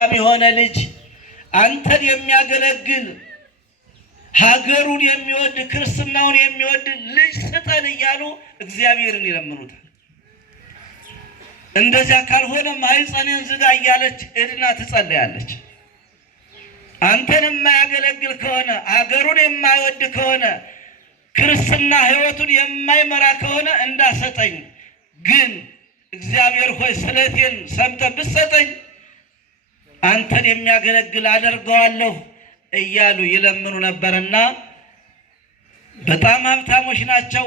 የሆነ ልጅ አንተን የሚያገለግል ሀገሩን የሚወድ ክርስትናውን የሚወድ ልጅ ስጠን እያሉ እግዚአብሔርን ይለምኑታል። እንደዚያ ካልሆነ ማኅፀኔን ዝጋ እያለች ዕድና ትጸልያለች። አንተን የማያገለግል ከሆነ ሀገሩን የማይወድ ከሆነ ክርስትና ሕይወቱን የማይመራ ከሆነ እንዳሰጠኝ፣ ግን እግዚአብሔር ሆይ ስለቴን ሰምተህ ብትሰጠኝ አንተን የሚያገለግል አደርገዋለሁ እያሉ ይለምኑ ነበርና በጣም ሀብታሞች ናቸው።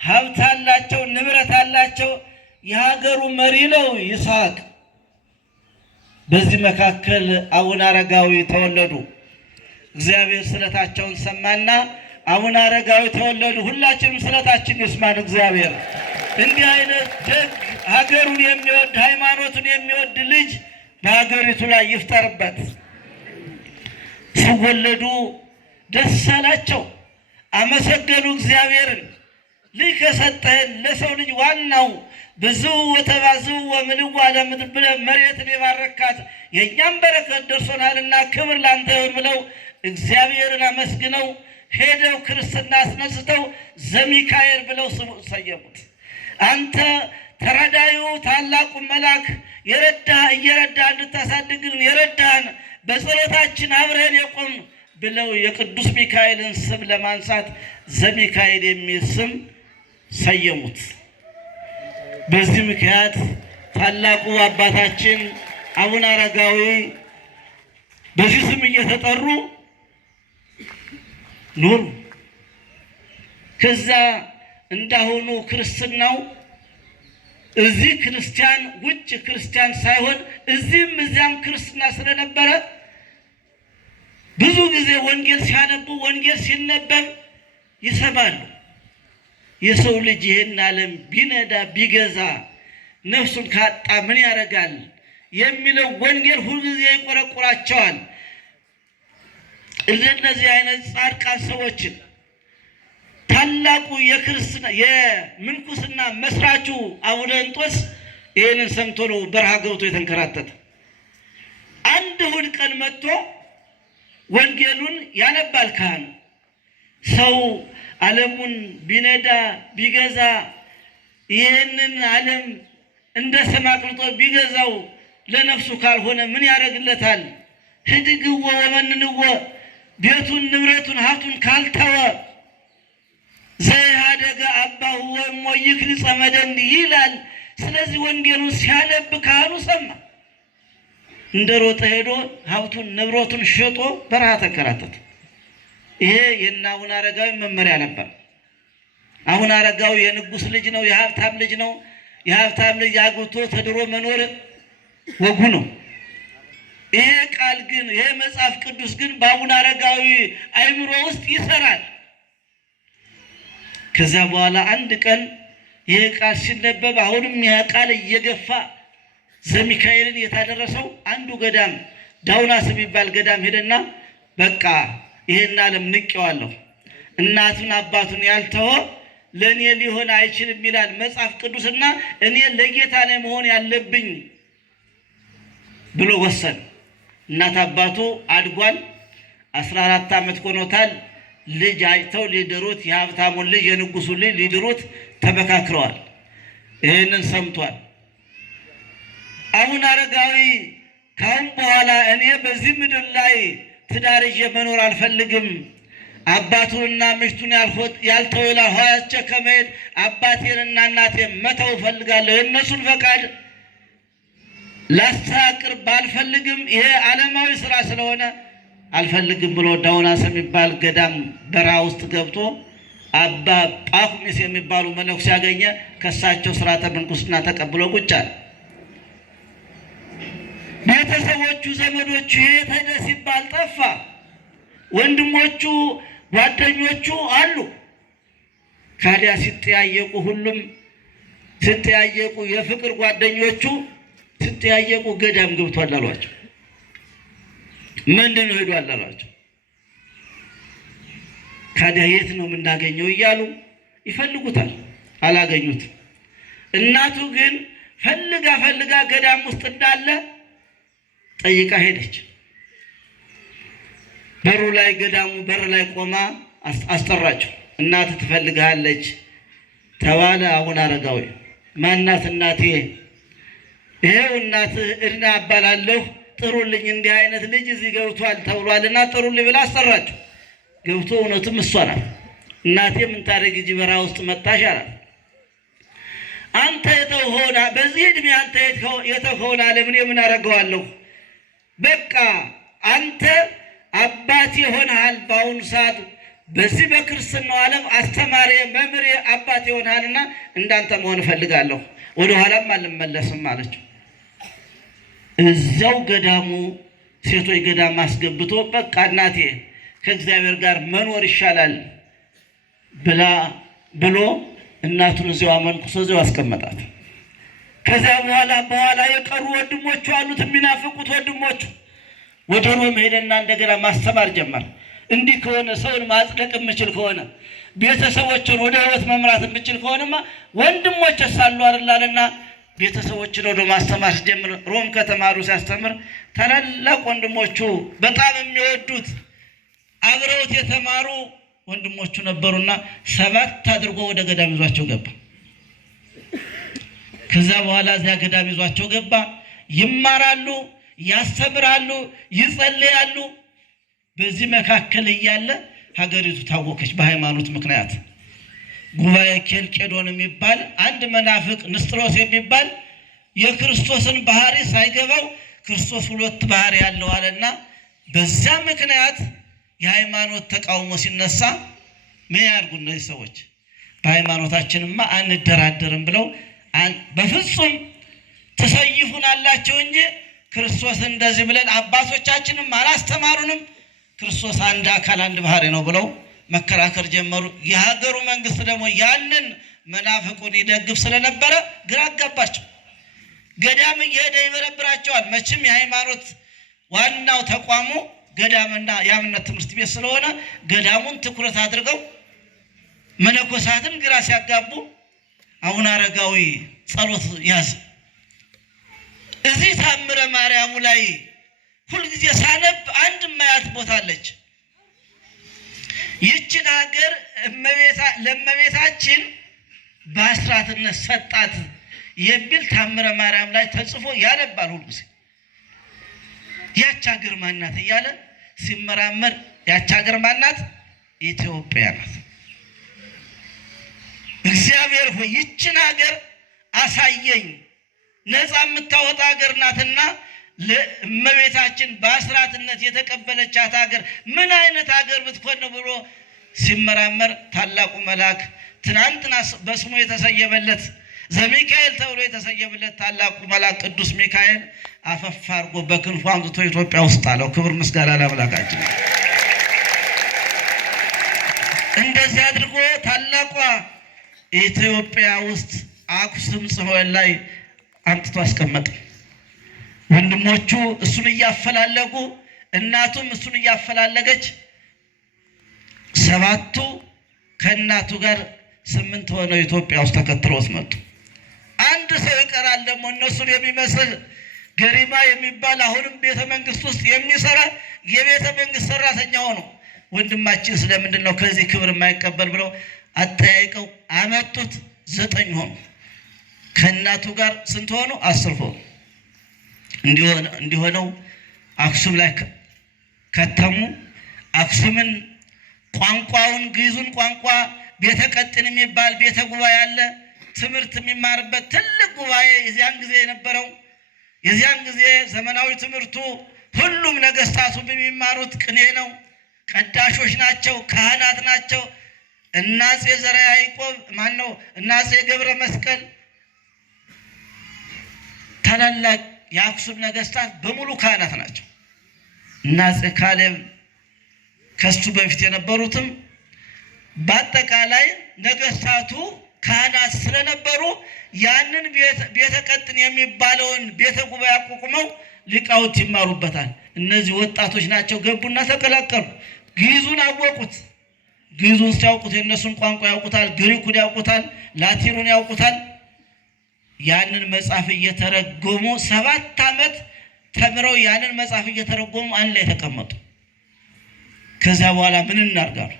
ሀብት አላቸው፣ ንብረት አላቸው። የሀገሩ መሪ ነው ይስሐቅ። በዚህ መካከል አቡነ አረጋዊ ተወለዱ። እግዚአብሔር ስለታቸውን ሰማና አቡነ አረጋዊ ተወለዱ። ሁላችንም ስለታችን ይስማን እግዚአብሔር። እንዲህ አይነት ደግ ሀገሩን የሚወድ ሃይማኖቱን የሚወድ ልጅ በሀገሪቱ ላይ ይፍጠርበት። ሲወለዱ ደስ አላቸው፣ አመሰገኑ እግዚአብሔርን። ልጅ ከሰጠህን ለሰው ልጅ ዋናው ብዙ ወተባዝው ወምልዋ ለምድር ብለህ መሬትን የባረካት የእኛም በረከት ደርሶናልና ክብር ላንተ ይሁን ብለው እግዚአብሔርን አመስግነው ሄደው ክርስትና አስነስተው ዘሚካኤል ብለው ስሙ ሰየሙት። አንተ ተረዳዩ ታላቁ መልአክ እየረዳህ እንድታሳድግን የረዳህን በጸሎታችን አብረን የቆም ብለው የቅዱስ ሚካኤልን ስም ለማንሳት ዘሚካኤል የሚል ስም ሰየሙት። በዚህ ምክንያት ታላቁ አባታችን አቡነ አረጋዊ በዚህ ስም እየተጠሩ ኖሩ። ከዛ እንዳሁኑ ክርስትናው እዚህ ክርስቲያን ውጭ ክርስቲያን ሳይሆን እዚህም እዚያም ክርስትና ስለነበረ ብዙ ጊዜ ወንጌል ሲያነቡ ወንጌል ሲነበብ ይሰማሉ። የሰው ልጅ ይህን ዓለም ቢነዳ ቢገዛ ነፍሱን ካጣ ምን ያደርጋል የሚለው ወንጌል ሁልጊዜ ይቆረቁራቸዋል። እንደነዚህ አይነት ጻድቃን ሰዎችን ታላቁ የምንኩስና መስራቹ አቡነ እንጦንስ ይህንን ሰምቶ ነው በረሃ ገብቶ የተንከራተተ። አንድ እሑድ ቀን መጥቶ ወንጌሉን ያነባል ካህኑ። ሰው ዓለሙን ቢነዳ ቢገዛ ይህንን ዓለም እንደ ሰም አቅልጦ ቢገዛው ለነፍሱ ካልሆነ ምን ያደርግለታል? ህድግዎ ወመንንዎ ቤቱን ንብረቱን ሀብቱን ካልተወ ዘይሃደገ አባሁ ወእሞ ይክል ጸመደን ይላል። ስለዚህ ወንጌሉን ሲያነብ ካህኑ ሰማ። እንደ ሮጠ ሄዶ ሀብቱን ንብረቱን ሸጦ በረሃ ተንከራተተ። ይሄ የእነ አቡነ አረጋዊ መመሪያ ነበር። አቡነ አረጋዊ የንጉሥ ልጅ ነው፣ የሀብታም ልጅ ነው። የሀብታም ልጅ አግብቶ ተድሮ መኖር ወጉ ነው። ይሄ ቃል ግን ይሄ መጽሐፍ ቅዱስ ግን በአቡነ አረጋዊ አይምሮ ውስጥ ይሰራል። ከዚያ በኋላ አንድ ቀን ይሄ ቃል ሲነበብ አሁንም ያ ቃል እየገፋ ዘሚካኤልን የታደረሰው አንዱ ገዳም ዳውናስ የሚባል ገዳም ሄደና በቃ ይሄን ዓለም ንቄዋለሁ፣ እናቱን አባቱን ያልተወ ለእኔ ሊሆን አይችልም ይላል መጽሐፍ ቅዱስና እኔ ለጌታ ላይ መሆን ያለብኝ ብሎ ወሰን። እናት አባቱ አድጓል፣ 14 ዓመት ሆኖታል። ልጅ አይተው ሊድሩት የሀብታሙን ልጅ የንጉሱን ልጅ ሊድሩት ተመካክረዋል። ይህንን ሰምቷል። አቡነ አረጋዊ ካሁን በኋላ እኔ በዚህ ምድር ላይ ትዳር ይዤ መኖር አልፈልግም፣ አባቱንና ሚስቱን ያልተወ ኋያቸው ከመሄድ አባቴንና እናቴን መተው እፈልጋለሁ፣ የእነሱን ፈቃድ ላስተካክር ባልፈልግም ይሄ ዓለማዊ ስራ ስለሆነ አልፈልግም ብሎ ዳውናስ የሚባል ገዳም በረሃ ውስጥ ገብቶ አባ ጳኩሚስ የሚባሉ መነኩሴ ያገኘ። ከሳቸው ስርዓተ ምንኩስና ተቀብሎ ቁጭ አለ። ቤተሰቦቹ ዘመዶቹ የት ሄደ ሲባል ጠፋ። ወንድሞቹ ጓደኞቹ አሉ። ካዲያ ሲጠያየቁ ሁሉም ሲጠያየቁ የፍቅር ጓደኞቹ ሲጠያየቁ ገዳም ገብቷል አሏቸው። ምንድን ነው ሄዷል አሏቸው። ካዲያ የት ነው የምናገኘው እያሉ ይፈልጉታል፣ አላገኙትም። እናቱ ግን ፈልጋ ገዳም ውስጥ እንዳለ ጠይቃ ሄደች። በሩ ላይ ገዳሙ በር ላይ ቆማ አስጠራቸው። እናት ትፈልግሃለች ተባለ። አቡነ አረጋዊ ማናት እናቴ? ይሄው እናትህ እድና አባላለሁ ጥሩልኝ፣ እንዲህ አይነት ልጅ እዚህ ገብቷል ተብሏልና ጥሩልኝ ብላ አስጠራቸው። ገብቶ እውነትም እሷ ናት። እናቴ ምን ታደርጊ እዚህ በረሃ ውስጥ መጣሽ አላት። አንተ የተውሆና በዚህ ዕድሜ አንተ የተውሆና ለምን ምን አደርገዋለሁ? በቃ አንተ አባቴ ሆነሃል። በአሁኑ ሰዓት በዚህ በክርስትናው ዓለም አስተማሪ መምህሬ አባቴ ሆነሃልና እንዳንተ መሆን እፈልጋለሁ፣ ወደኋላም አልመለስም አለችው። እዛው ገዳሙ ሴቶች ገዳም አስገብቶ በቃ እናቴ ከእግዚአብሔር ጋር መኖር ይሻላል ብሎ እናቱን እዚያው አመንኩሶ እዚያው አስቀመጣት። ከዚያ በኋላ የቀሩ ወንድሞቹ አሉት፣ የሚናፍቁት ወንድሞቹ ወደ ሮም ሄደና እንደገና ማስተማር ጀመር። እንዲህ ከሆነ ሰውን ማጽደቅ የምችል ከሆነ ቤተሰቦችን ወደ ሕይወት መምራት የምችል ከሆነማ ወንድሞች ሳሉ አይደልና ቤተሰቦችን ወደ ማስተማር ሲጀምር ሮም ከተማሩ ሲያስተምር ታላላቅ ወንድሞቹ በጣም የሚወዱት አብረውት የተማሩ ወንድሞቹ ነበሩና 7 አድርጎ ወደ ገዳም ይዟቸው ገባ። ከዛ በኋላ እዚያ ገዳም ይዟቸው ገባ። ይማራሉ፣ ያስተምራሉ፣ ይጸልያሉ። በዚህ መካከል እያለ ሀገሪቱ ታወከች በሃይማኖት ምክንያት። ጉባኤ ኬልቄዶን የሚባል አንድ መናፍቅ ንስጥሮስ የሚባል የክርስቶስን ባህሪ ሳይገባው ክርስቶስ 2 ባህሪ ያለው አለና በዚያ ምክንያት የሃይማኖት ተቃውሞ ሲነሳ ምን ያርጉ እነዚህ ሰዎች? በሃይማኖታችንማ አንደራደርም ብለው በፍጹም ትሰይፉናላችሁ እንጂ ክርስቶስ እንደዚህ ብለን አባቶቻችንም አላስተማሩንም፣ ክርስቶስ አንድ አካል አንድ ባህሪ ነው ብለው መከራከር ጀመሩ። የሀገሩ መንግስት ደግሞ ያንን መናፍቁን ይደግፍ ስለነበረ ግራ አጋባቸው። ገዳም እየሄደ ይበረብራቸዋል። መቼም የሃይማኖት ዋናው ተቋሙ ገዳምና የአብነት ትምህርት ቤት ስለሆነ ገዳሙን ትኩረት አድርገው መነኮሳትን ግራ ሲያጋቡ አቡነ አረጋዊ ጸሎት ያዝ። እዚህ ታምረ ማርያሙ ላይ ሁልጊዜ ሳነብ አንድ ማያት ቦታ አለች። ይህችን ሀገር ለእመቤታችን በአስራትነት ሰጣት የሚል ታምረ ማርያም ላይ ተጽፎ ያነባል ሁልጊዜ። ያች ሀገር ማናት እያለ ሲመራመር ያች ሀገር ማናት? ኢትዮጵያ ናት። እግዚአብሔር ሆይ ይችን ሀገር አሳየኝ፣ ነፃ የምታወጣ ሀገር ናትና ለእመቤታችን በአስራትነት የተቀበለቻት ሀገር ምን አይነት ሀገር ብትኮን ነው ብሎ ሲመራመር ታላቁ መልአክ ትናንትና በስሙ የተሰየመለት ዘሚካኤል ተብሎ የተሰየመለት ታላቁ መልአክ ቅዱስ ሚካኤል አፈፍ አድርጎ በክንፉ አምጥቶ ኢትዮጵያ ውስጥ አለው። ክብር ምስጋና ለአምላካችን። እንደዚህ አድርጎ ታላቋ ኢትዮጵያ ውስጥ አክሱም ጽዮን ላይ አምጥቶ አስቀመጠ። ወንድሞቹ እሱን እያፈላለጉ እናቱም እሱን እያፈላለገች 7ቱ ከእናቱ ጋር 8 ሆነው ኢትዮጵያ ውስጥ ተከትለውት መጡ። አንድ ሰው ይቀራል ደግሞ እነሱን የሚመስል ገሪማ የሚባል አሁንም ቤተ መንግስት ውስጥ የሚሰራ የቤተ መንግስት ሰራተኛ ሆኖ ወንድማችን ስለምንድን ነው ከዚህ ክብር የማይቀበል ብለው አጠያይቀው አመጡት። 9 ሆኑ። ከእናቱ ጋር ስንት ሆኑ? 10 ሆኑ። እንዲሆነው አክሱም ላይ ከተሙ። አክሱምን ቋንቋውን ግዕዙን ቋንቋ ቤተ ቀጥን የሚባል ቤተ ጉባኤ አለ። ትምህርት የሚማርበት ትልቅ ጉባኤ የዚያን ጊዜ የነበረው። የዚያን ጊዜ ዘመናዊ ትምህርቱ ሁሉም ነገስታቱ የሚማሩት ቅኔ ነው። ቀዳሾች ናቸው፣ ካህናት ናቸው። እናጼ ዘርዓ ያዕቆብ እናጼ ገብረ መስቀል ታላላቅ የአክሱም ነገስታት በሙሉ ካህናት ናቸው። እናጼ ካሌብ ከሱ በፊት የነበሩትም በአጠቃላይ ነገስታቱ ካህናት ስለነበሩ ያንን ቤተ ቀጥን የሚባለውን ቤተ ጉባኤ አቋቁመው ሊቃውንት ይማሩበታል። እነዚህ ወጣቶች ናቸው። ገቡና ተቀላቀሉ። ግዕዙን አወቁት። ግዕዙን ሲያውቁት የእነሱን ቋንቋ ያውቁታል፣ ግሪኩን ያውቁታል፣ ላቲኑን ያውቁታል። ያንን መጽሐፍ እየተረጎሙ 7 ዓመት ተምረው ያንን መጽሐፍ እየተረጎሙ አንድ ላይ ተቀመጡ። ከዚያ በኋላ ምን እናርጋሉ?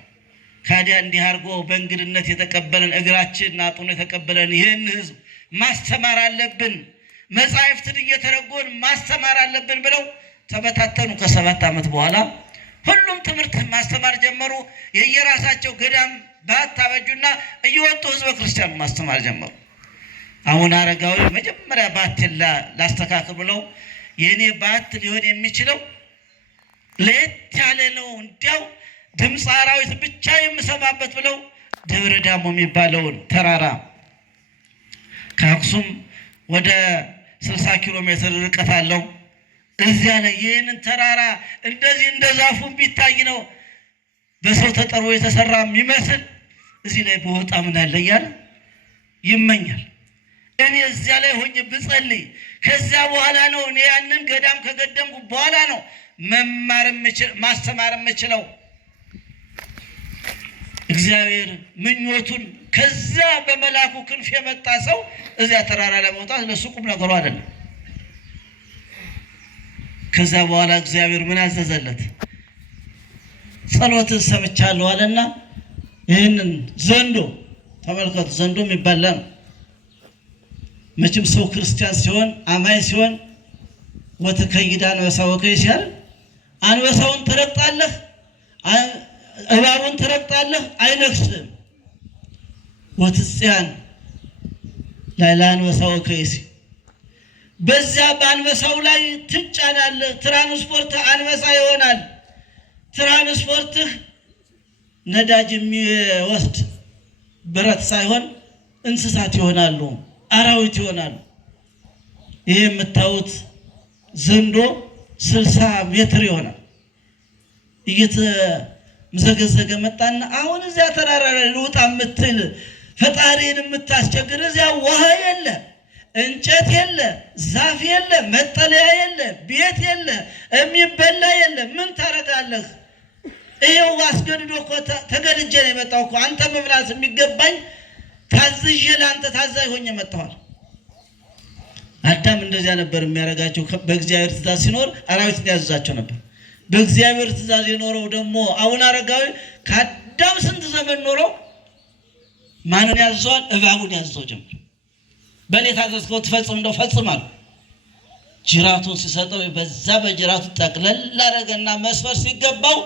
ካዲያ እንዲህ አድርጎ በእንግድነት የተቀበለን እግራችንን አጥኖ የተቀበለን ይህን ህዝብ ማስተማር አለብን፣ መጽሐፍትን እየተረጎን ማስተማር አለብን ብለው ተበታተኑ። ከ7 ዓመት በኋላ ሁሉም ትምህርት ማስተማር ጀመሩ። የየራሳቸው ገዳም ባት አበጁና እየወጡ ህዝበ ክርስቲያኑ ማስተማር ጀመሩ። አቡነ አረጋዊ መጀመሪያ ባትን ላስተካክል ብለው የኔ ባት ሊሆን የሚችለው ለየት ያለ ነው፣ እንዲያው ድምፅ አራዊት ብቻ የምሰማበት ብለው ደብረ ዳሞ የሚባለውን ተራራ ከአክሱም ወደ 60 ኪሎ ሜትር ርቀት አለው። እዚያ ላይ ይህንን ተራራ እንደዚህ እንደ ዛፉ ቢታይ ነው በሰው ተጠርቦ የተሰራ የሚመስል እዚህ ላይ በወጣ ምን አለ እያለ ይመኛል። እኔ እዚያ ላይ ሆኜ ብጸልይ ከዚያ በኋላ ነው እኔ ያንን ገዳም ከገደምኩ በኋላ ነው ማስተማር የምችለው። እግዚአብሔር ምኞቱን ከዛ በመላኩ ክንፍ የመጣ ሰው እዚያ ተራራ ላይ መውጣት ለሱ ቁም ነገሩ አይደለም። ከዛ በኋላ እግዚአብሔር ምን አዘዘለት? ጸሎትን ሰምቻለሁ አለና ይህንን ዘንዶ ተመልከቱ። ዘንዶ የሚባል ነው። መቼም ሰው ክርስቲያን ሲሆን አማኝ ሲሆን ወተከይዳ አንበሳ ወከይስ ያለ አንበሳውን ትረግጣለህ፣ እባቡን ትረግጣለህ፣ አይነክስም። ወትጽያን ላይላ አንበሳ ወከይስ በዚያ በአንበሳው ላይ ትጫናለህ። ትራንስፖርት አንበሳ ይሆናል። ትራንስፖርትህ ነዳጅ የሚወስድ ብረት ሳይሆን እንስሳት ይሆናሉ፣ አራዊት ይሆናሉ። ይሄ የምታዩት ዘንዶ 60 ሜትር ይሆናል። እየተምዘገዘገ መጣና አሁን እዚያ ተራራ ላይ ልውጣ የምትል ፈጣሪን የምታስቸግር እዚያ ውሃ የለ፣ እንጨት የለ፣ ዛፍ የለ፣ መጠለያ የለ፣ ቤት የለ፣ የሚበላ የለ። ምን ታረጋለህ? ይሄው አስገድዶ እኮ ተገድጄ ነው የመጣው እኮ አንተ መብላት የሚገባኝ ታዝዤ ለአንተ ታዛዥ ሆኜ መጣኋል። አዳም እንደዚያ ነበር የሚያደርጋቸው። በእግዚአብሔር ትእዛዝ ሲኖር አራዊትን ያዘዛቸው ነበር። በእግዚአብሔር ትእዛዝ የኖረው ደግሞ አቡነ አረጋዊ ከአዳም ስንት ዘመን ኖረው ማንን ያዘዋል? እባቡን ያዘው ጀመር። በእኔ ታዘዝከው ትፈጽም እንደው ፈጽማል። ጅራቱን ሲሰጠው በዛ በጅራቱ ጠቅለል አደረገና መስፈር ሲገባው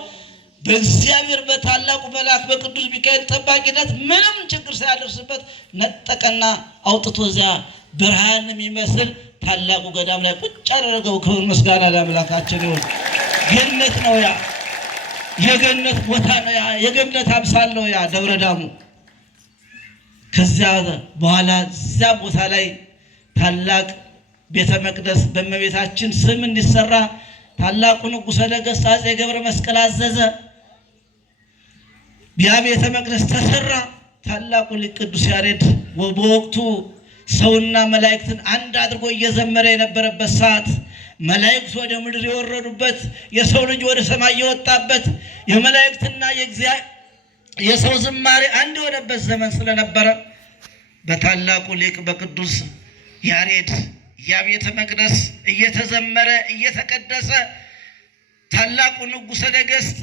በእግዚአብሔር በታላቁ መልአክ በቅዱስ ሚካኤል ጠባቂነት ምንም ችግር ሳያደርስበት ነጠቀና አውጥቶ እዚያ ብርሃን የሚመስል ታላቁ ገዳም ላይ ቁጭ አደረገው። ክብር ምስጋና ለአምላካችን ይሁን። ገነት ነው ያ፣ የገነት ቦታ ነው ያ፣ የገነት አምሳል ነው ያ ደብረ ዳሞ። ከዚያ በኋላ እዚያ ቦታ ላይ ታላቅ ቤተ መቅደስ በእመቤታችን ስም እንዲሰራ ታላቁ ንጉሠ ነገሥት አፄ ገብረ መስቀል አዘዘ። ያ ቤተ መቅደስ ተሰራ። ታላቁ ሊቅ ቅዱስ ያሬድ በወቅቱ ሰውና መላእክትን አንድ አድርጎ እየዘመረ የነበረበት ሰዓት፣ መላእክት ወደ ምድር የወረዱበት፣ የሰው ልጅ ወደ ሰማይ የወጣበት፣ የመላእክትና የሰው ዝማሬ አንድ የሆነበት ዘመን ስለነበረ በታላቁ ሊቅ በቅዱስ ያሬድ ያ ቤተ መቅደስ እየተዘመረ እየተቀደሰ ታላቁ ንጉሠ ነገሥት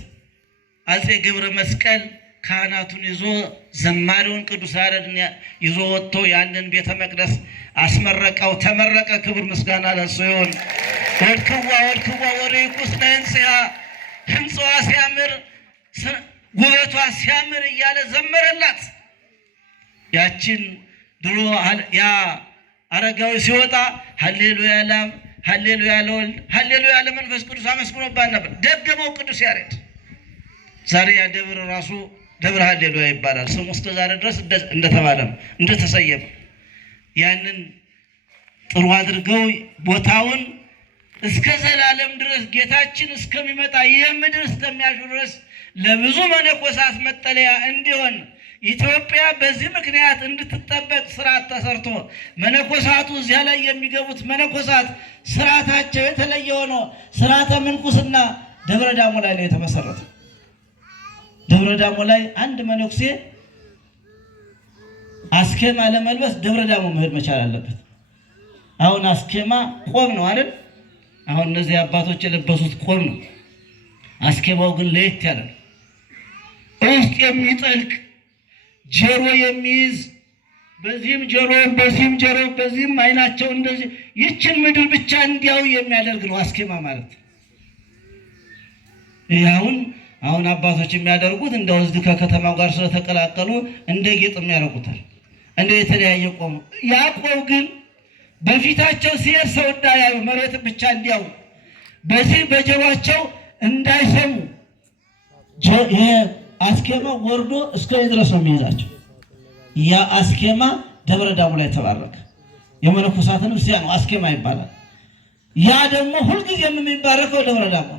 አፄ ገብረ መስቀል ካህናቱን ይዞ ዘማሪውን ቅዱስ ያሬድን ይዞ ወጥቶ ያንን ቤተ መቅደስ አስመረቀው፣ ተመረቀ። ክብር ምስጋና ለእሱ ይሁን። ወድክዋ ወርኩስ ለህንጽያ፣ ህንጽዋ ሲያምር ውበቷ ሲያምር እያለ ዘመረላት። ያችን ድሮ ያ አረጋዊ ሲወጣ ሃሌሉያ ለአብ፣ ሃሌሉያ ለወልድ፣ ሃሌሉያ ለመንፈስ ቅዱስ አመስግኖባት ነበር። ደገመው ቅዱስ ያሬድ። ዛሬ ያ ደብር ራሱ ደብረ ሃሌሉያ ይባላል። ስሙ እስከ ዛሬ ድረስ እንደተባለ እንደተሰየመ ያንን ጥሩ አድርገው ቦታውን እስከ ዘላለም ድረስ ጌታችን እስከሚመጣ ይህ ምድር እስከሚያሹ ድረስ ለብዙ መነኮሳት መጠለያ እንዲሆን ኢትዮጵያ በዚህ ምክንያት እንድትጠበቅ ስርዓት ተሰርቶ መነኮሳቱ እዚያ ላይ የሚገቡት መነኮሳት ስርዓታቸው የተለየ ሆኖ ስርዓተ ምንኩስና ደብረ ዳሞ ላይ ነው የተመሰረተው። ደብረ ዳሞ ላይ አንድ መነኩሴ አስኬማ ለመልበስ ደብረ ዳሞ መሄድ መቻል አለበት። አሁን አስኬማ ቆብ ነው አይደል? አሁን እነዚህ አባቶች የለበሱት ቆብ ነው። አስኬማው ግን ለየት ያለ ነው። ውስጥ የሚጠልቅ ጆሮ የሚይዝ በዚህም ጆሮ በዚህም ጆሮ በዚህም አይናቸው እንደዚህ ይችን ምድር ብቻ እንዲያው የሚያደርግ ነው አስኬማ ማለት። አሁን አባቶች የሚያደርጉት እንደው እዚህ ከከተማው ጋር ስለተቀላቀሉ እንደ ጌጥም ያደርጉታል። እንደ የተለያየ ቆብ ያ ቆብ ግን በፊታቸው ሲሄድ ሰው እንዳያዩ መሬት ብቻ እንዲያው በዚህ በጆሮአቸው እንዳይሰሙ ይሄ አስኬማ ወርዶ እስከዚህ ድረስ ነው የሚይዛቸው። ያ አስኬማ ደብረ ዳሞ ላይ ተባረከ። የመነኮሳት ልብስ ያ ነው አስኬማ ይባላል። ያ ደግሞ ሁልጊዜ የሚባረከው ደብረ ዳሞ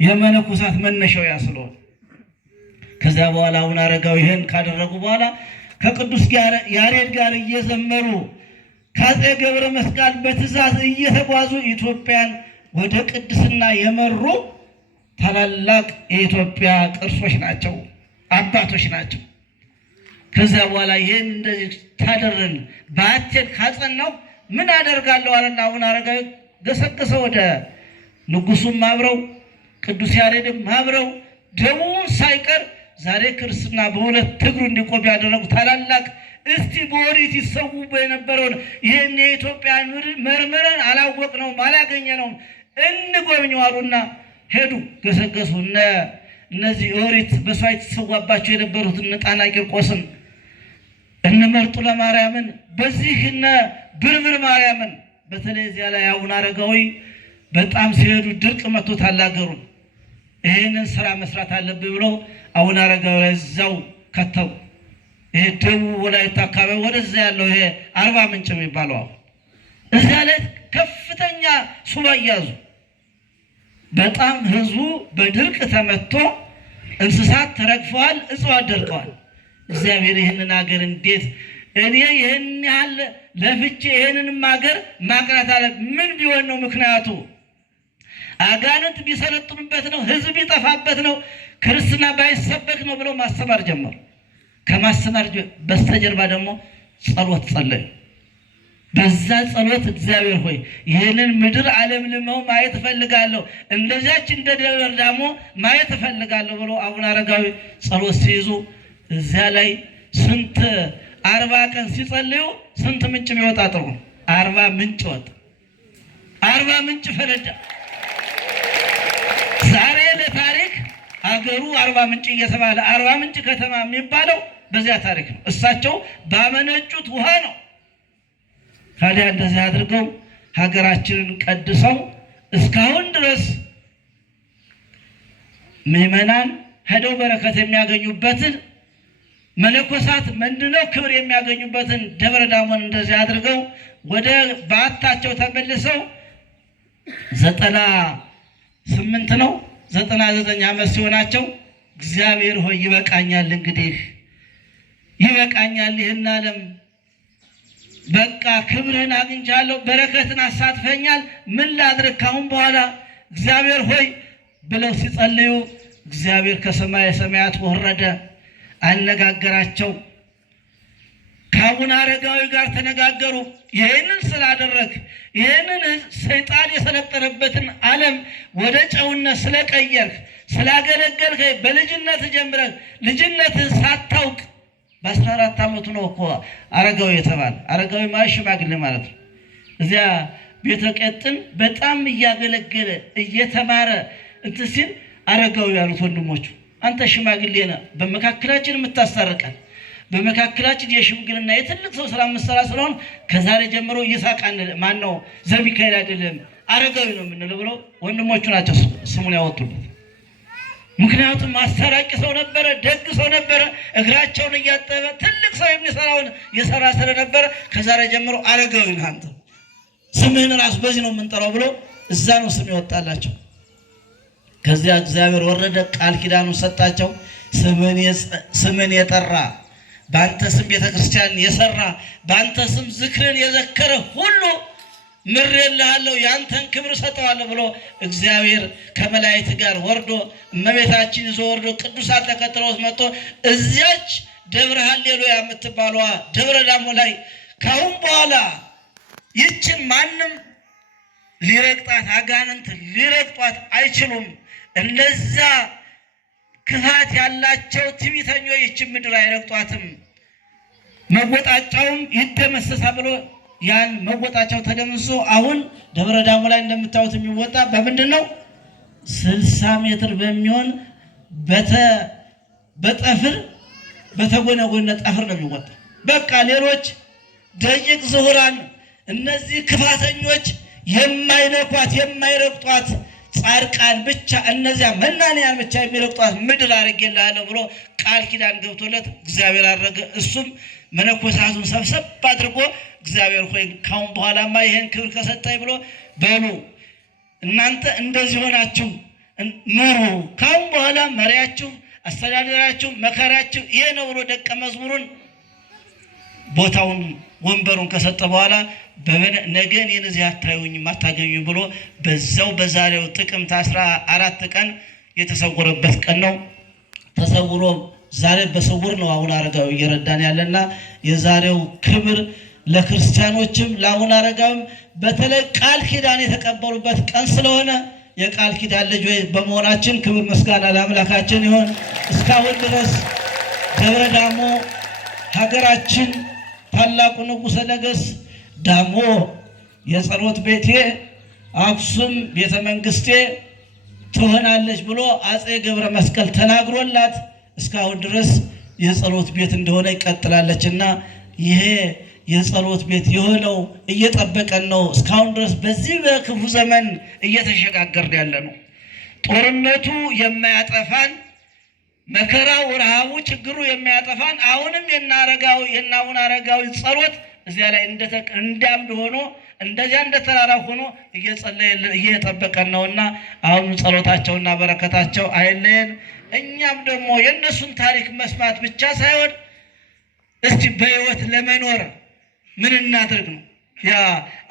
የመነኮሳት መነሻው ያ ስለሆነ ከዛ በኋላ አቡነ አረጋዊ ይሄን ካደረጉ በኋላ ከቅዱስ ያሬድ ጋር እየዘመሩ ከአፄ ገብረ መስቀል በትእዛዝ እየተጓዙ ኢትዮጵያን ወደ ቅድስና የመሩ ታላላቅ የኢትዮጵያ ቅርሶች ናቸው፣ አባቶች ናቸው። ከዚያ በኋላ ይሄን እንደዚህ ታደረን ባቴን ካጸናው ምን አደርጋለሁ አለና አቡነ አረጋዊ ገሰገሰ ወደ ንጉሱም አብረው ቅዱስ ያሬድም አብረው ደሙን ሳይቀር ዛሬ ክርስትና በሁለት እግሩ እንዲቆም ያደረጉ ታላላቅ እስቲ በኦሪት ይሰዉ በነበረውን ይሄን የኢትዮጵያን መርምረን አላወቅነውም አላገኘነውም እንጎብኘው አሉና ሄዱ። ገሰገሱ። እነዚህ ኦሪት በሷይት ተሰዋባቸው የነበሩት እነ ጣና ቂርቆስን እነ መርጡ ለማርያምን በዚህ እነ ብርብር ማርያምን በተለይ እዚያ ላይ አቡነ አረጋዊ በጣም ሲሄዱ ድርቅ መጥቶ ታላገሩን ይሄንን ስራ መስራት አለብኝ ብለው አቡነ አረጋዊ እዛው ከተው። ይሄ ደቡብ ወላይታ አካባቢ ወደዛ ያለው ይሄ አርባ ምንጭ የሚባለው እዚያ ላይ ከፍተኛ ሱባኤ ያዙ። በጣም ህዝቡ በድርቅ ተመቶ እንስሳት ተረግፈዋል፣ እጽዋት ደርቀዋል። እግዚአብሔር ይህንን ሀገር እንዴት እኔ ይህን ያህል ለፍቼ ይህንንም ሀገር ማቅናት አለ ምን ቢሆን ነው ምክንያቱ? አጋንንት ቢሰለጥኑበት ነው፣ ህዝብ ቢጠፋበት ነው፣ ክርስትና ባይሰበክ ነው ብለው ማስተማር ጀመሩ። ከማስተማር በስተጀርባ ደግሞ ጸሎት ጸለዩ። በዛ ጸሎት እግዚአብሔር ሆይ ይህንን ምድር አለምልመው ማየት እፈልጋለሁ፣ እንደዚያች እንደ ደብረ ዳሞ ማየት እፈልጋለሁ ብሎ አቡነ አረጋዊ ጸሎት ሲይዙ እዚያ ላይ ስንት 40 ቀን ሲጸልዩ ስንት ምንጭ የሚወጣ ጥሩ 40 ምንጭ ወጣ። 40 ምንጭ ፈነዳ። ዛሬ ለታሪክ አገሩ 40 ምንጭ እየተባለ 40 ምንጭ ከተማ የሚባለው በዚያ ታሪክ ነው። እሳቸው ባመነጩት ውሃ ነው። ታዲያ እንደዚህ አድርገው ሀገራችንን ቀድሰው እስካሁን ድረስ ምዕመናን ሄደው በረከት የሚያገኙበትን መነኮሳት መንድነው ክብር የሚያገኙበትን ደብረ ዳሞን እንደዚህ አድርገው ወደ በዓታቸው ተመልሰው 98 ነው 99 ዓመት ሲሆናቸው እግዚአብሔር ሆይ ይበቃኛል፣ እንግዲህ ይበቃኛል፣ ይህን ዓለም በቃ ክብርህን አግኝቻለሁ፣ በረከትን አሳትፈኛል፣ ምን ላድርግ ካሁን በኋላ እግዚአብሔር ሆይ ብለው ሲጸልዩ እግዚአብሔር ከሰማየ ሰማያት ወረደ፣ አነጋገራቸው። ከአቡነ አረጋዊ ጋር ተነጋገሩ። ይህንን ስላደረግ ይህንን ሰይጣን የሰለጠነበትን ዓለም ወደ ጨውነት ስለቀየርክ ስላገለገልክ በልጅነት ጀምረህ ልጅነትን ሳታውቅ በ14 ዓመቱ ነው እኮ አረጋዊ የተባለ። አረጋዊ ማለት ሽማግሌ ማለት ነው። እዚያ ቤተ ቀጥን በጣም እያገለገለ እየተማረ እንትን ሲል አረጋዊ ያሉት ወንድሞቹ አንተ ሽማግሌ ነህ፣ በመካከላችን የምታስታርቀን በመካከላችን የሽምግልና የትልቅ ሰው ስራ መስራ ስለሆነ ከዛሬ ጀምሮ ይሳቃን ማነው ዘሚካኤል አይደለም አረጋዊ ነው የምንለው ብለው ወንድሞቹ ናቸው ስሙን ያወጡበት። ምክንያቱም አስተራቂ ሰው ነበረ፣ ደግ ሰው ነበረ፣ እግራቸውን እያጠበ ትልቅ ሰው የሚሰራውን የሰራ ስለነበረ ከዛሬ ጀምሮ አረጋዊ ነህ አንተ፣ ስምህን ራሱ በዚህ ነው የምንጠራው ብሎ እዛ ነው ስም ይወጣላቸው። ከዚያ እግዚአብሔር ወረደ፣ ቃል ኪዳኑን ሰጣቸው። ስምን የጠራ በአንተ ስም ቤተክርስቲያን የሰራ በአንተ ስም ዝክርን የዘከረ ሁሉ ምሬልሃለሁ፣ ያንተን ክብር ሰጠዋለሁ ብሎ እግዚአብሔር ከመላእክት ጋር ወርዶ እመቤታችን ይዞ ወርዶ ቅዱሳን ተከትለውት መጥቶ እዚያች ደብረ ሃሌሉያ የምትባለዋ ደብረ ዳሞ ላይ ካሁን በኋላ ይችን ማንም ሊረግጣት አጋንንት ሊረግጧት አይችሉም። እነዛ ክፋት ያላቸው ትዕቢተኞች ይህችን ምድር አይረግጧትም። መወጣጫውም ይደመሰሳል ብሎ ያን መወጣጫው ተደምሶ አሁን ደብረ ዳሞ ላይ እንደምታዩት የሚወጣ በምንድን ነው? 60 ሜትር በሚሆን በጠፍር በተጎነጎነ ጠፍር ነው የሚወጣ። በቃ ሌሎች ደቂቅ ዝሁራን እነዚህ ክፋተኞች የማይነኳት የማይረግጧት ጻድቃን ብቻ እነዚያ መናንያን ብቻ የሚረግጧት ምድር አድርጌልሃለሁ ብሎ ቃል ኪዳን ገብቶለት እግዚአብሔር አደረገ። እሱም መነኮሳቱን ሰብሰብ አድርጎ እግዚአብሔር ሆይ ካሁን በኋላማ ይሄን ክብር ከሰጠኝ ብሎ በሉ እናንተ እንደዚህ ሆናችሁ ኑሩ፣ ካሁን በኋላ መሪያችሁ፣ አስተዳደራችሁ፣ መከራችሁ ይሄ ነው ብሎ ደቀ መዝሙሩን ቦታውን ወንበሩን ከሰጠ በኋላ ነገ እኔን እዚህ አታዩኝም አታገኙም ብሎ በዛው በዛሬው ጥቅምት 14 ቀን የተሰወረበት ቀን ነው። ተሰውሮ ዛሬ በስውር ነው አቡነ አረጋዊ እየረዳን ያለና የዛሬው ክብር ለክርስቲያኖችም ለአቡነ አረጋዊም በተለይ ቃል ኪዳን የተቀበሉበት ቀን ስለሆነ የቃል ኪዳን ልጆች በመሆናችን ክብር ምስጋና ለአምላካችን ይሁን። እስካሁን ድረስ ደብረ ዳሞ ሀገራችን ታላቁ ንጉሠ ነገሥት ዳሞ የጸሎት ቤቴ አክሱም ቤተ መንግስቴ ትሆናለች ብሎ አፄ ገብረ መስቀል ተናግሮላት እስካሁን ድረስ የጸሎት ቤት እንደሆነ ይቀጥላለችና ይሄ የጸሎት ቤት የሆነው እየጠበቀን ነው። እስካሁን ድረስ በዚህ በክፉ ዘመን እየተሸጋገርን ያለ ነው። ጦርነቱ የማያጠፋን መከራው፣ ረሃቡ፣ ችግሩ የሚያጠፋን አሁንም የአቡነ አረጋዊ ጸሎት እዚያ ላይ እንዳምድ ሆኖ እንደዚያ እንደተራራ ሆኖ እየጠበቀን ነውና አሁን ጸሎታቸውና በረከታቸው አይለየን። እኛም ደግሞ የእነሱን ታሪክ መስማት ብቻ ሳይሆን እስቲ በሕይወት ለመኖር ምን እናድርግ ነው። ያ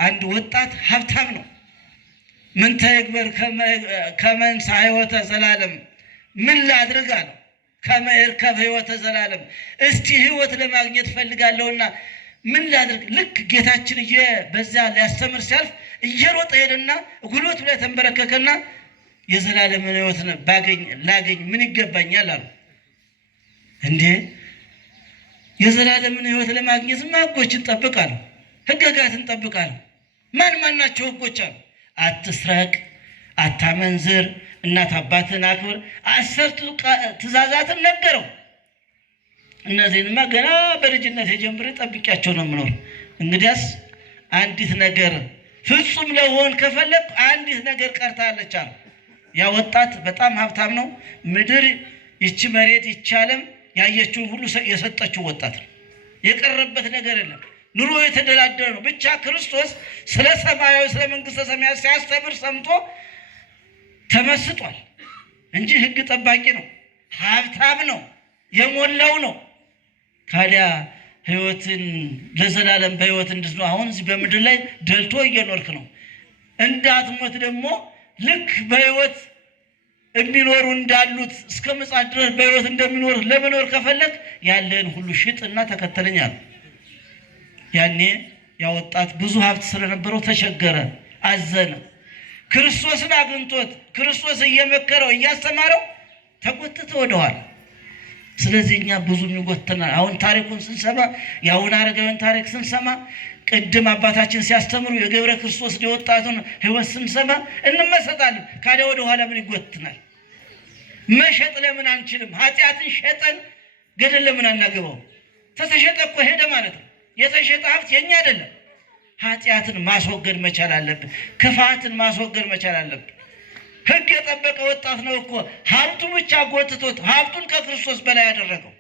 አንድ ወጣት ሀብታም ነው። ምን ተግበር ከመንሳ ሕይወተ ዘላለም ምን ላድርግ አለው። ከመርከብ ሕይወተ ዘላለም እስቲ ሕይወት ለማግኘት ፈልጋለሁና ምን ላድርግ? ልክ ጌታችን በዚያ ሊያስተምር ሲያልፍ እየሮጠ ሄደና ጉልበቱ ላይ ተንበረከከና የዘላለምን ሕይወት ላገኝ ምን ይገባኛል አሉ። እንዴ የዘላለምን ሕይወት ለማግኘትማ ሕጎችን ጠብቃለሁ፣ ሕግጋትን ጠብቃለሁ። ማን ናቸው ሕጎች አሉ? አትስረቅ፣ አታመንዝር፣ እናት አባትን አክብር፣ 10ቱ ትእዛዛትን ነገረው። እነዚህንማ ገና በልጅነት የጀምሬ ጠብቂያቸው ነው የምኖር። እንግዲያስ አንዲት ነገር ፍጹም ለሆን ከፈለግ አንዲት ነገር ቀርታለች አሉ። ያ ወጣት በጣም ሀብታም ነው። ምድር ይቺ መሬት ይቺ ዓለም ያየችውን ሁሉ የሰጠችው ወጣት ነው። የቀረበት ነገር የለም። ኑሮ የተደላደለ ነው። ብቻ ክርስቶስ ስለ ሰማያዊ ስለ መንግስተ ሰማያት ሲያስተምር ሰምቶ ተመስጧል እንጂ ሕግ ጠባቂ ነው፣ ሀብታም ነው፣ የሞላው ነው። ካዲያ ሕይወትን ለዘላለም በሕይወት እንድትኖር አሁን እዚህ በምድር ላይ ደልቶ እየኖርክ ነው። እንዳትሞት ደግሞ ልክ በሕይወት የሚኖሩ እንዳሉት እስከ ምጽአት ድረስ በሕይወት እንደሚኖር ለመኖር ከፈለግ ያለን ሁሉ ሽጥና ተከተለኝ አለ። ያኔ ያ ወጣት ብዙ ሀብት ስለነበረው ተቸገረ፣ አዘነ። ክርስቶስን አግኝቶት ክርስቶስ እየመከረው እያስተማረው ተጎተተ ወደኋላ። ስለዚህ እኛ ብዙ የሚጎተናል። አሁን ታሪኩን ስንሰማ የአቡነ አረጋዊን ታሪክ ስንሰማ ቅድም አባታችን ሲያስተምሩ የገብረ ክርስቶስ የወጣቱን ሕይወት ስንሰማ እንመሰጣለን። ካዲያ ወደኋላ ምን ይጎትናል? መሸጥ ለምን አንችልም? ኃጢአትን ሸጠን ገደል ለምን አናገባው? ተተሸጠ እኮ ሄደ ማለት ነው። የተሸጠ ሀብት የኛ አይደለም። ኃጢአትን ማስወገድ መቻል አለብን። ክፋትን ማስወገድ መቻል አለብን። ሕግ የጠበቀ ወጣት ነው እኮ ሀብቱ ብቻ ጎትቶት ሀብቱን ከክርስቶስ በላይ ያደረገው።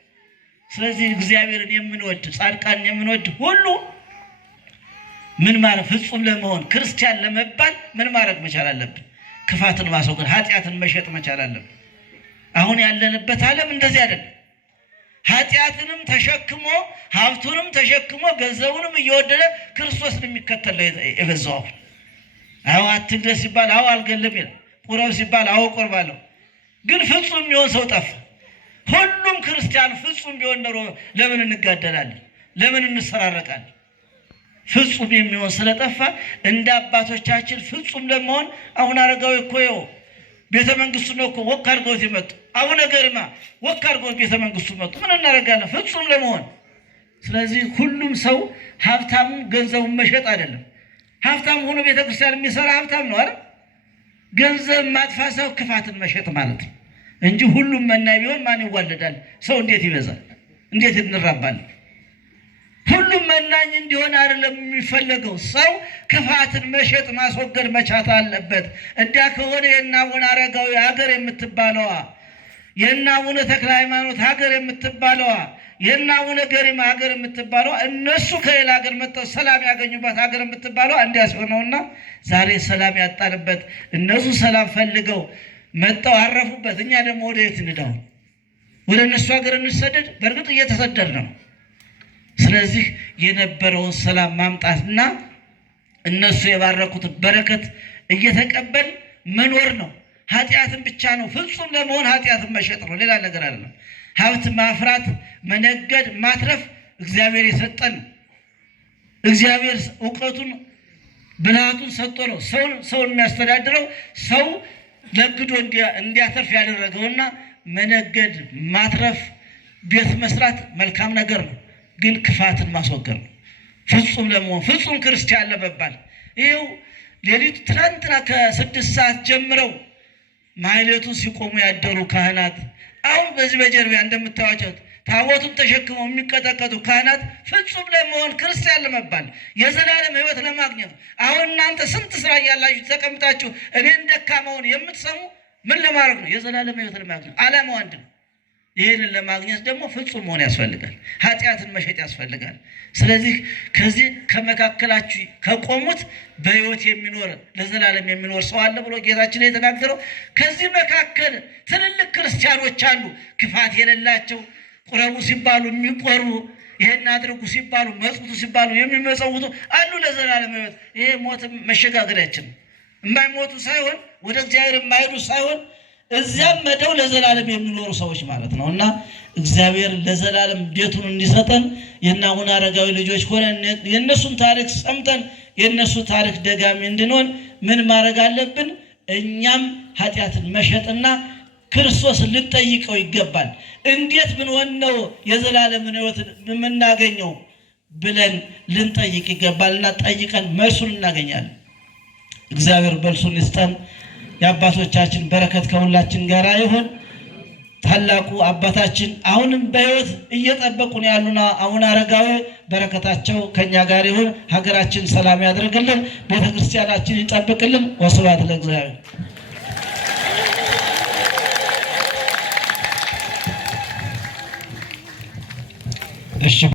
ስለዚህ እግዚአብሔርን የምንወድ ጻድቃን የምንወድ ሁሉ ምን ማለት ፍጹም ለመሆን ክርስቲያን ለመባል ምን ማድረግ መቻል አለብን? ክፋትን ማስወገድ፣ ኃጢአትን መሸጥ መቻል አለብን። አሁን ያለንበት ዓለም እንደዚህ አይደለም። ኃጢአትንም ተሸክሞ ሀብቱንም ተሸክሞ ገንዘቡንም እየወደደ ክርስቶስን የሚከተል የበዛው። አዎ አትግደል ሲባል አዎ አልገልም ይላል። ቁረብ ሲባል አዎ ቆርባለሁ። ግን ፍጹም የሚሆን ሰው ጠፋ። ሁሉም ክርስቲያን ፍጹም ቢሆን ኖሮ ለምን እንጋደላለን? ለምን እንሰራረቃለን? ፍጹም የሚሆን ስለጠፋ እንደ አባቶቻችን ፍጹም ለመሆን አቡነ አረጋዊ እኮ ይኸው ቤተ መንግስቱ ነው እኮ ወክ አድርገውት ይመጡ። አቡነ ገሪማ ወክ አድርገውት ቤተ መንግስቱ መጡ። ምን እናደርጋለን? ፍጹም ለመሆን። ስለዚህ ሁሉም ሰው ሀብታሙን ገንዘቡን መሸጥ አይደለም። ሀብታም ሆኖ ቤተክርስቲያን የሚሰራ ሀብታም ነው አይደል? ገንዘብ ማጥፋት ሰው ክፋትን መሸጥ ማለት ነው እንጂ ሁሉም መናኝ ቢሆን ማን ይዋለዳል? ሰው እንዴት ይበዛል? እንዴት እንራባለን? ሁሉም መናኝ እንዲሆን አይደለም የሚፈለገው። ሰው ክፋትን መሸጥ ማስወገድ መቻት አለበት። እንዲያ ከሆነ የእነ አቡነ አረጋዊ ሀገር የምትባለዋ፣ የእነ አቡነ ተክለ ሃይማኖት ሀገር የምትባለዋ፣ የእነ አቡነ ገሪማ ሀገር የምትባለዋ እነሱ ከሌላ ሀገር መጥተው ሰላም ያገኙባት ሀገር የምትባለዋ እንዲያ ሲሆነውና ዛሬ ሰላም ያጣንበት እነሱ ሰላም ፈልገው መጥተው አረፉበት። እኛ ደግሞ ወደ የት እንዳው? ወደ እነሱ ሀገር እንሰደድ? በእርግጥ እየተሰደድ ነው። ስለዚህ የነበረውን ሰላም ማምጣትና እነሱ የባረኩት በረከት እየተቀበል መኖር ነው። ኃጢአትን ብቻ ነው ፍጹም ለመሆን ኃጢአትን መሸጥ ነው፣ ሌላ ነገር አይደለም። ሀብት ማፍራት፣ መነገድ፣ ማትረፍ እግዚአብሔር የሰጠን። እግዚአብሔር እውቀቱን ብልሃቱን ሰጥቶ ነው ሰውን የሚያስተዳድረው። ሰው ነግዶ እንዲያተርፍ ያደረገውና መነገድ፣ ማትረፍ፣ ቤት መስራት መልካም ነገር ነው። ግን ክፋትን ማስወገድ ነው ፍጹም ለመሆን። ፍጹም ክርስቲያን ለመባል ይኸው ሌሊቱ ትናንትና ከ6 ሰዓት ጀምረው ማህሌቱን ሲቆሙ ያደሩ ካህናት፣ አሁን በዚህ በጀርቢያ እንደምታዩቸው ታቦቱን ተሸክመው የሚቀጠቀጡ ካህናት ፍጹም ለመሆን ክርስቲያን ለመባል የዘላለም ሕይወት ለማግኘት አሁን እናንተ ስንት ስራ እያላችሁ ተቀምጣችሁ እኔን ደካማውን የምትሰሙ ምን ለማድረግ ነው? የዘላለም ሕይወት ለማግኘት። ዓላማው አንድ ነው። ይህንን ለማግኘት ደግሞ ፍጹም መሆን ያስፈልጋል። ኃጢአትን መሸጥ ያስፈልጋል። ስለዚህ ከዚህ ከመካከላችሁ ከቆሙት በሕይወት የሚኖር ለዘላለም የሚኖር ሰው አለ ብሎ ጌታችን የተናገረው። ከዚህ መካከል ትልልቅ ክርስቲያኖች አሉ፣ ክፋት የሌላቸው፣ ቁረቡ ሲባሉ የሚቆርቡ፣ ይሄን አድርጉ ሲባሉ መጽውቱ ሲባሉ የሚመጸውቱ አሉ ለዘላለም ሕይወት። ይሄ ሞት መሸጋገሪያችን ነው። የማይሞቱ ሳይሆን ወደ እግዚአብሔር የማይሄዱ ሳይሆን እዚያም መደው ለዘላለም የሚኖሩ ሰዎች ማለት ነው። እና እግዚአብሔር ለዘላለም ቤቱን እንዲሰጠን የእነ አቡነ አረጋዊ ልጆች ሆነን የእነሱን ታሪክ ሰምተን የእነሱ ታሪክ ደጋሚ እንድንሆን ምን ማድረግ አለብን? እኛም ኃጢአትን መሸጥና ክርስቶስ ልንጠይቀው ይገባል። እንዴት ብንሆን ነው የዘላለምን ሕይወት የምናገኘው ብለን ልንጠይቅ ይገባልና ጠይቀን መልሱን እናገኛለን። እግዚአብሔር መልሱን ይስጠን። የአባቶቻችን በረከት ከሁላችን ጋር ይሁን። ታላቁ አባታችን አሁንም በሕይወት እየጠበቁን ያሉና አቡነ አረጋዊ በረከታቸው ከኛ ጋር ይሁን። ሀገራችን ሰላም ያድርግልን፣ ቤተክርስቲያናችን ይጠብቅልን። ወስብሐት ለእግዚአብሔር። እሺ።